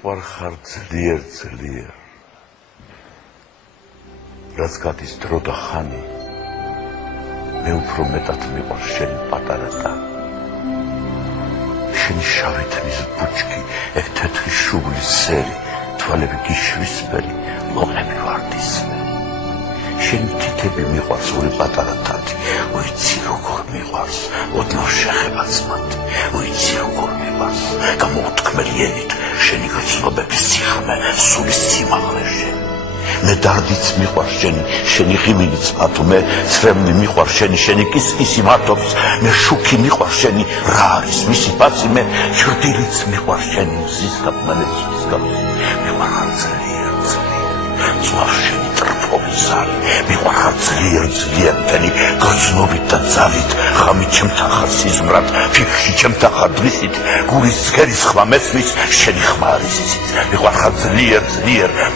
მიყვარხარ ძლიერ რაც გადის დრო და ხანი მე უფრო მეტად მიყვარს შენი პატარა და შენი შავი თმის ბუჩქი ეგ თეთრი შუბლის სერი თვალები გიშვისფერი ლომები ვარდისფერი შენი თითები მიყვარს ორი პატარა თათი ვიცი როგორ მიყვარს ოდნავ შეხებაც მათ ვიცი როგორ მიყვარს გამოუთქმელიანით შენი გრძნობების სიხმე სულის სიმაღლეში მე დარდიც მიყვარს შენი ღიმინიც მათო მე ცრემლი მიყვარს შენი კისკისი მათობს მე შუქი მიყვარს შენი რა არის მისი პაცი მე ჭრდილიც მიყვარს შენი მზის გაბმანეთის გამო მიყვარხარ ძლიერ ძვავს შენი ტრფობისარი მიყვარხარ ძლიერ მთელი გრძნობით და ძალით ხამით ჩემთახარ სიზმრად ფიქში ჩემთახარ დღისით გულის ცქერის ხმა მესმის შენი ხმა არის ისიც მიყვარხარ ძლიერ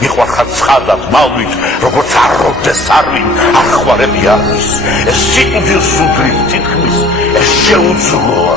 მიყვარხარ ცხადად მალვით როგორც არ როდეს არვინ არ ხვარები არის ეს სიკვდილს უდრის თითქმის ეს შეუძლოა